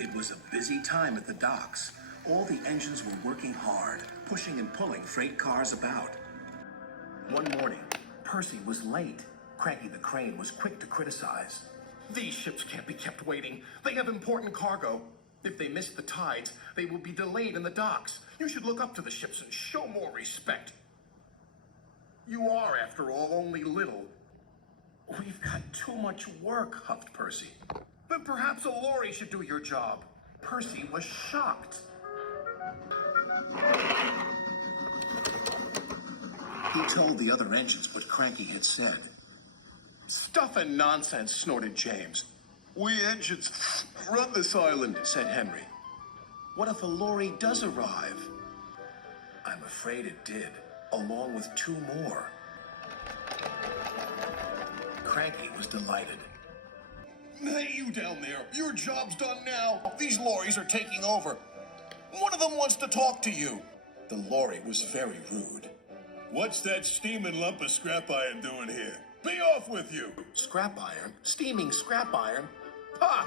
It was a busy time at the docks. All the engines were working hard, pushing and pulling freight cars about. One morning, Percy was late. Cranky the Crane was quick to criticize. These ships can't be kept waiting. They have important cargo. If they miss the tides, they will be delayed in the docks. You should look up to the ships and show more respect. You are, after all, only little. We've got too much work, huffed Percy. Then perhaps a lorry should do your job. Percy was shocked. He told the other engines what Cranky had said. Stuff and nonsense, snorted James. We engines run this island, said Henry. What if a lorry does arrive? I'm afraid it did, along with 2 more. Cranky was delighted. Hey, you down there, your job's done now. These lorries are taking over. One of them wants to talk to you. The lorry was very rude. What's that steaming lump of scrap iron doing here? Be off with you! Scrap iron? Steaming scrap iron? Ha!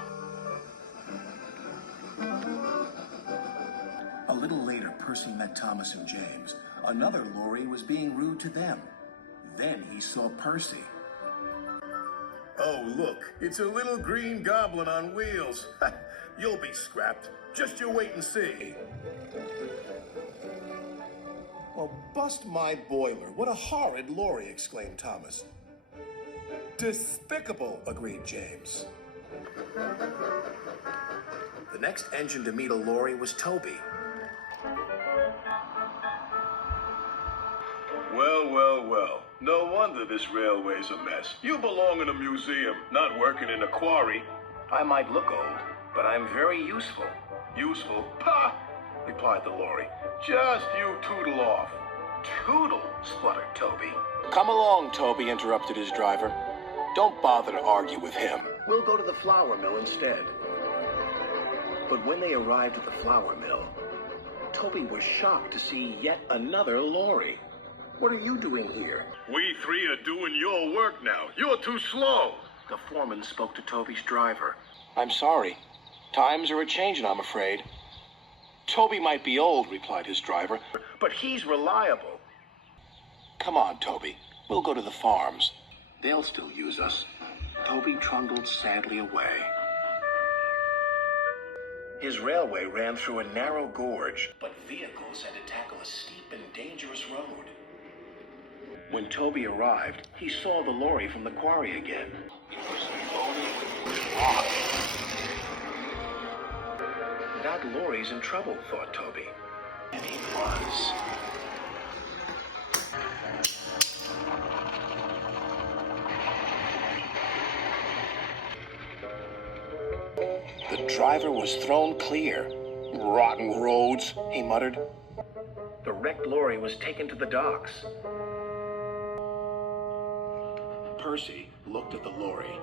A little later, Percy met Thomas and James. Another lorry was being rude to them. Then he saw Percy. Oh, look, it's a little green goblin on wheels. You'll be scrapped. Just you wait and see. Well, bust my boiler. What a horrid lorry, exclaimed Thomas. Despicable, agreed James. The next engine to meet a lorry was Toby. Well. No wonder this railway's a mess. You belong in a museum, not working in a quarry. I might look old, but I'm very useful. Useful? Pah! Replied the lorry. Just you tootle off. Toodle, spluttered Toby. Come along, Toby, interrupted his driver. Don't bother to argue with him. We'll go to the flour mill instead. But when they arrived at the flour mill, Toby was shocked to see yet another lorry. What are you doing here? We 3 are doing your work now. You're too slow. The foreman spoke to Toby's driver. I'm sorry. Times are a-changin', I'm afraid. Toby might be old, replied his driver. But he's reliable. Come on, Toby. We'll go to the farms. They'll still use us. Toby trundled sadly away. His railway ran through a narrow gorge, but vehicles had to tackle a steep and dangerous road. When Toby arrived, he saw the lorry from the quarry again. It was loaded with rock. That lorry's in trouble, thought Toby. And he was. The driver was thrown clear. Rotten roads, he muttered. The wrecked lorry was taken to the docks. Percy looked at the lorry.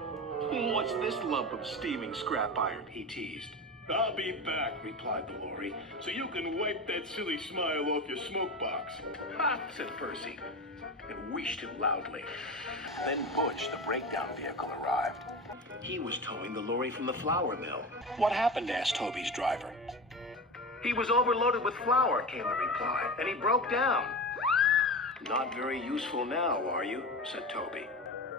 What's this lump of steaming scrap iron? He teased. I'll be back, replied the lorry, so you can wipe that silly smile off your smoke box. Ha, said Percy, and wheezed him loudly. Then Butch, the breakdown vehicle, arrived. He was towing the lorry from the flour mill. What happened? Asked Toby's driver. He was overloaded with flour, came the reply, and he broke down. Not very useful now, are you? Said Toby.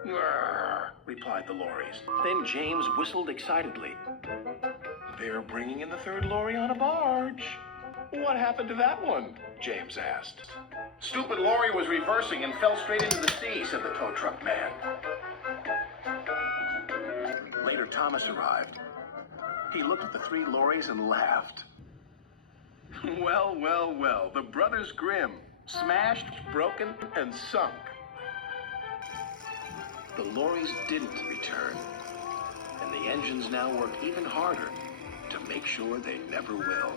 Grrr, replied the lorries. Then James whistled excitedly. They're bringing in the 3rd lorry on a barge. What happened to that one? James asked. Stupid lorry was reversing and fell straight into the sea, said the tow truck man. Later, Thomas arrived. He looked at the 3 lorries and laughed. Well, the Brothers Grimm. Smashed, broken, and sunk. The lorries didn't return, and the engines now work even harder to make sure they never will.